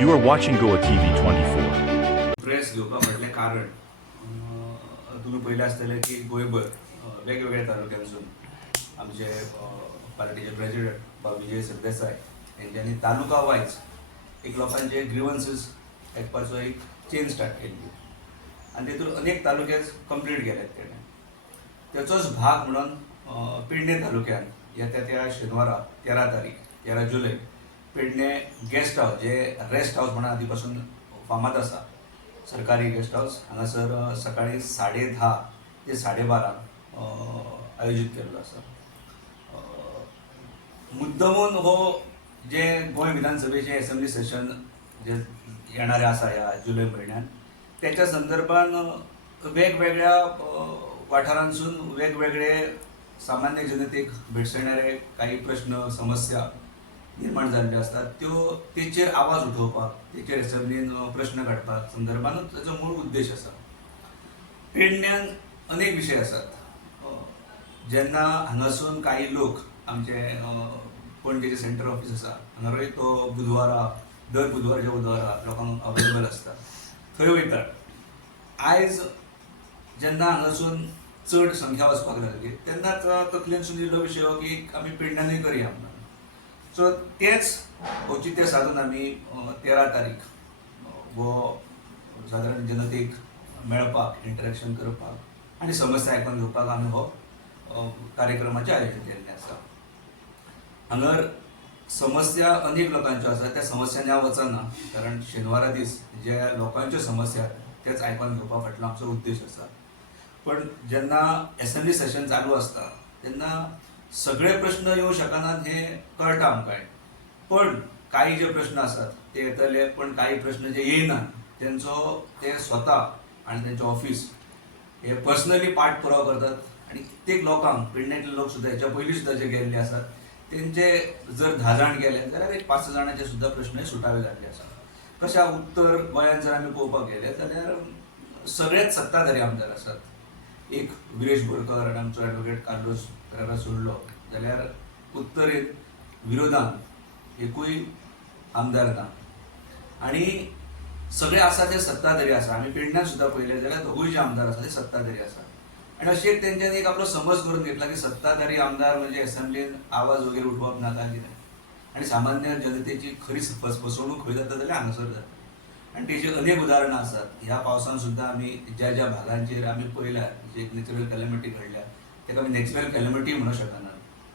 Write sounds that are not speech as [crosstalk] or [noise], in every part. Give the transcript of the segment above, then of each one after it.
You are watching Goa T V twenty four press घेवपा फाटलें कारण तुमी पयलें आसतलें की गोंयभर वेगवेगळ्या तालुक्यांसून आमचे पार्टीचे प्रेसिडेंट बा विजय सरदेसाय हेंच्यांनी तालुका वायज एक लोकांचे ग्रिवन्सीस आयकपाचो एक चेन स्टार्ट केल्ली आनी तेतून अनेक तालुके कंप्लीट केल्यात तेणें त्याचोच भाग म्हणून अं, पेडणे तालुक्यान येत्या त्या शेनवारा तेरा तारीख तेरा जुलय पेडणे गेस्ट हाऊस जे रेस्ट हाऊस म्हणून आधीपासून फामाद आसा सरकारी गेस्ट हाऊस हांगासर सकाळी साडे धा ते साडे बारा आयोजीत केल्लो आसा मुद्दमून हो जे गोंय विधानसभेचे असेंब्ली सेशन जे येणारे आसा ह्या जुलय म्हयन्यान त्याच्या संदर्भान वेगवेगळ्या वाठारांसून वेगवेगळे सामान्य जनतेक भेडसणारे काही प्रश्न समस्या निर्माण जाल्ल्यो असतात. त्यो तेचेर आवाज उठोवपाक तेचेर असेंब्लीन प्रश्न काडपाक संदर्भानूच ताचो मूळ उद्देश आसा पेडण्यान अनेक विशय आसात जेन्ना हांगासून काही लोक आमचे पणजेचे सेंटर ऑफिस आसा हांगारोय तो बुधवारा दर बुधवारच्या बुधवारा लोकांक अवेलेबल आसता थंय वयतात आयज जेन्ना हांगासून चड संख्या वचपाक लागली तेन्नाच तकलेनसून येयलो विशय हो की आमी पेडण्यांनी करया म्हणून. सो तेच औचित्य साधून आमी तेरा तारीख वो साधारण सादारण जनतेक मेळपाक इंटरेक्शन करपाक आनी समस्या आयकून घेवपाक आमी हो कार्यक्रमाचें आयोजन केल्लें आसा. हांगर समस्या अनेक लोकांच्यो आसा त्या समस्यांनी हांव वचना कारण शेनवारा दीस जे लोकांच्यो समस्या तेच आयकून घेवपा फाटलो आमचो उद्देश आसा. पण जेन्ना एसेंब्ली सेशन चालू आसता तेन्ना सगळे प्रश्न येऊ शकनात हे कळटा आमकां. पण काही जे प्रश्न आसात ते येतले पण काही प्रश्न जे येयनात तेंचो ते स्वता आनी त्यांचे ऑफिस हे पर्सनली पाठपुराव करतात. आणि कित्येक लोकांक पेडण्यातले लोक सुद्धा याच्या पयलीं सुद्धा जे गेल्ले आसात तेंचे जर धा जाण गेले जाल्यार एक पांच जाणांचे सुद्धा प्रश्न सुटावे जाल्ले आसात कशा उत्तर गोंयांत जर आमी पळोवपाक गेले जाल्यार सगळेच सत्ताधारी आमदार आसात एक विरेश बोरकर आमचो ॲडव्होकेट कार्लोस पेरेरा सोडलो. जाल्यार उत्तरेक विरोधान एकूय आमदार ना आनी सगळे आसा ते सत्ताधारी आसा. आमी पेडण्यात सुद्दां पळयले जाल्यार दोगूय जे आमदार आसा ते सत्ताधारी आसा. आणि अशी एक तेंच्यांनी एक आपलो समज करून घेतला की सत्ताधारी आमदार म्हणजे असेंब्लीन आवाज वगैरे उठोवप नाका कितें. आणि सामान्य जनतेची खरी फस- फसवणूक खंय जाता जाल्यार हांगासर जाता. आणि तेची अनेक उदाहरणां आसात ह्या पावसान सुद्धा आमी ज्या ज्या भागांचेर आमी पळयल्यात जे नॅचरल कॅलॅमिटी घडल्या ताका आमी नॅचरल कॅलॅमिटी म्हणूं शकना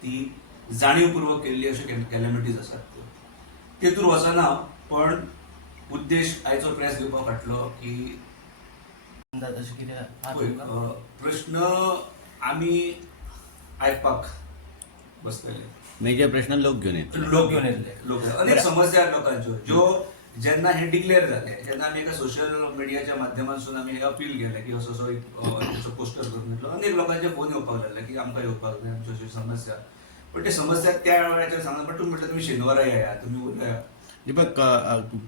ती जाणीवपूर्वक केल्ली अश्यो कॅलॅमिटीज आसात त्यो तेतूर वचना पण उद्देश आयचो प्रेस घेवपा फाटलो की अशें प्रश्न आमी आयकपाक बसतले मेजर प्रश्न लोक घेऊन येतात लोक घेऊन येतले. लोक अनेक समस्या आहेत लोकांच्यो. ज्यो जेन्ना हे डिक्लेअर जाले जेन्ना आमी एका सोशल मिडियाच्या माध्यमांतसून आमी अपील केलें की असो असो एक पोस्टर करून दितलो अनेक लोकांचे फोन येवपाक लागले की आमकां येवपाक जाय आमच्यो अश्यो समस्या. पण ते समस्या त्या वेळाचेर सांगना पण तुम्ही म्हटलं तुमी शेनवारा येया तुमी उलया दीपक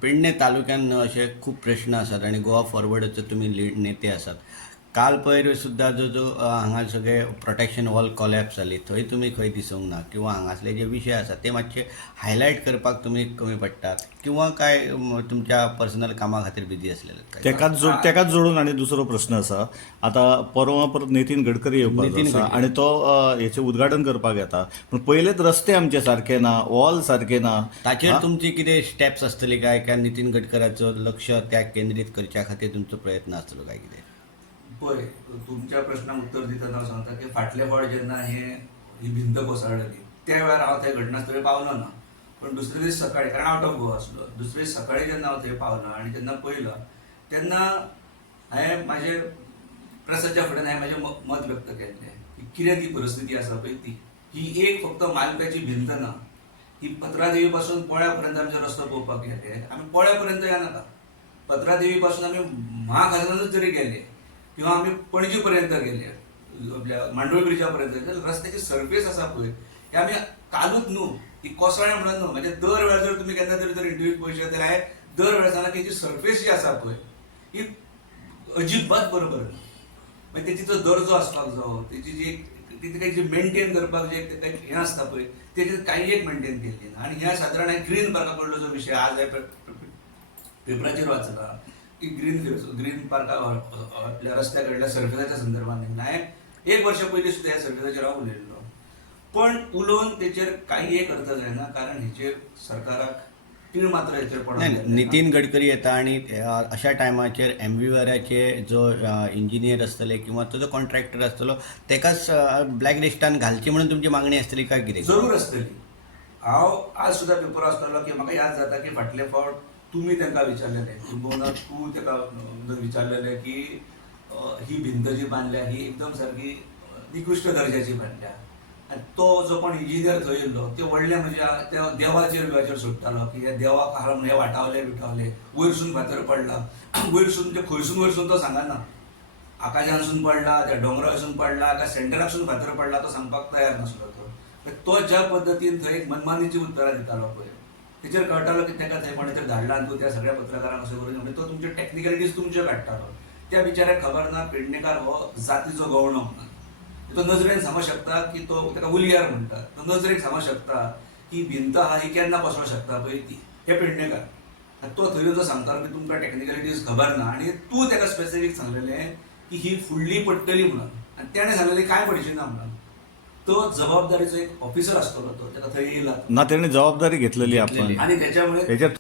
पेडणे तालुक्यान असे खूप प्रश्न आसात आणि गोवा फॉरवर्डचे तुम्ही लीड नेते आसात काल पयर सुद्धा जो जो हांगा सगळे प्रोटेक्शन वॉल कॉलॅप्स जाली थंय तुमी खंय दिसूंक ना किंवा हांगासले जे विशय आसात ते मातशे हायलायट करपाक तुमी कमी पडटात किंवा काय तुमच्या पर्सनल कामा खातीर बिजी आसलेले? तेकाच जोड तेकाच जोडून आणि दुसरो प्रश्न आसा आता परवा परत नितीन गडकरी नितीन आसा. आणि तो हेचें उद्घाटन करपाक येता पूण पयलेच रस्ते आमचे सारखे ना वॉल सारखे ना ताचेर? तुमची कितें स्टेप्स आसतली काय काय नितीन गडकराचो लक्ष त्या केंद्रीत करच्या खातीर तुमचो प्रयत्न आसतलो काय कितें पळय तुमच्या प्रश्नाक उत्तर दितना हांव सांगता की फाटले फावट जेन्ना हे ही भिंत कोसळ्ळी त्या वेळार हांव थंय घटनास्थळी पावलो ना. पण दुसरे दीस सकाळी कारण आउट ऑफ गोवा आसलो दुसरे दीस सकाळी जेन्ना हांव थंय पावलो आनी जेन्ना पळयलो तेन्ना हांवें म्हाजे प्रेसाच्या फुड्यान हांवें म्हाजें मत व्यक्त केल्लें की कितें ती परिस्थिती आसा पळय ती ही एक फक्त मालकाची भिंत ना. ही पत्रादेवी पासून पोळ्या पर्यंत आमचे रस्तो पळोवपाक गेले आमी पोळ्या पर्यंत या नाका. पत्रादेवी पासून आमी महाखाजनानूच जरी गेले. किंवा आमी पणजीपर्यंत गेले आपल्या मांडोळ ब्रिजापर्यंत गेले रस्त्याची सरफेस आसा पळय हे आमी कालूच न्हू ही कोसळ्या म्हणून न्हू म्हणजे दर वेळार जर तुमी केन्ना तरी जर इंटरव्ह्यू पळयचे जाल्यार हांवें दर वेळा सांगला की जी सरफेस जी आसा पळय ही अजिबात बरोबर ना मागीर तेची जो दर्जो आसपाक जावो तेची जी तिथे काही जी मेंटेन करपाक जे हें आसता पळय तेची काही एक मेंटेन केल्ली ना आनी ह्या सादारण ग्रीन पार्का कडलो जो विशय आज हांवें पेपराचेर वाचला. की ग्रीन ग्रीन पार्का आपल्या रस्त्याकडल्या सर्फेसाच्या संदर्भात हांवें एक वर्ष पयलीं सुद्दां ह्या सर्फेसाचेर हांव उलयल्लो पण उलोवन तेचेर काही एक अर्थ जायना कारण हेचेर सरकाराक तीळ मात्र हेचेर. नितीन गडकरी येता आणि अ, अशा टायमाचेर एम व्ही वराचे जो इंजिनियर आसतले किंवा तो जो कॉन्ट्रॅक्टर आसतलो तेकाच ब्लॅक लिस्टान घालची म्हणून तुमची मागणी आसतली काय कितें जरूर आसतली हांव आज सुद्दां पेपर वाचतालो की म्हाका याद जाता की फाटले फावट तुमी तांकां विचारलेले किंबहुना तूं ताका अ, विचारलेलें की ही भिंत जी बांदल्या ही एकदम सारकी निकृष्ट निकृश्ट दर्जाची बांदल्या आनी तो जो कोण इंजिनियर थंय येयल्लो ते व्हडले म्हणजे त्या देवाचेर बिवाचेर सोडटालो की हे देवाक हारून हे वाटावले बिटावले वयरसून फातर पडला. [clears throat] वयरसून ते खंयसून वयरसून तो सांगना आकाशानसून पडला त्या डोंगरासून पडला काय सेंटरासून फातर पडला तो सांगपाक तयार नासलो तो. तो ज्या पद्दतीन थंय एक मनमानीची उतरां दितालो पळय तेचेर कळटालो की ताका थंय कोणी तरी धाडला आनी तूं त्या सगळ्या पत्रकारांक अशें करून म्हणजे तो तुमचे टॅक्निकलिटीज तुमचे काडटालो त्या बिचाऱ्याक खबर ना पेडणेकार हो जातीचो गवणो म्हणून तो नजरेन सांगू शकता की तो ताका उलियार म्हणटा तो नजरेक सांगू शकता की भिंत हा ही केन्ना बसोंक शकता पळय ती हे पेडणेकार. आनी तो थंय जो सांगतालो की तुमकां टॅक्निकलिटीज खबर ना. आनी तूं ताका स्पेसिफीक सांगलेलें की ही फुडली पडटली म्हणून. आनी तेणें सांगलेलें कांय पडची ना म्हणून. तो जबाबदारीचो एक ऑफिसर आसतलो तो ताका थंय येयला ना तेणे जबाबदारी घेतलेली आपण. आणि त्याच्यामुळे त्याच्यात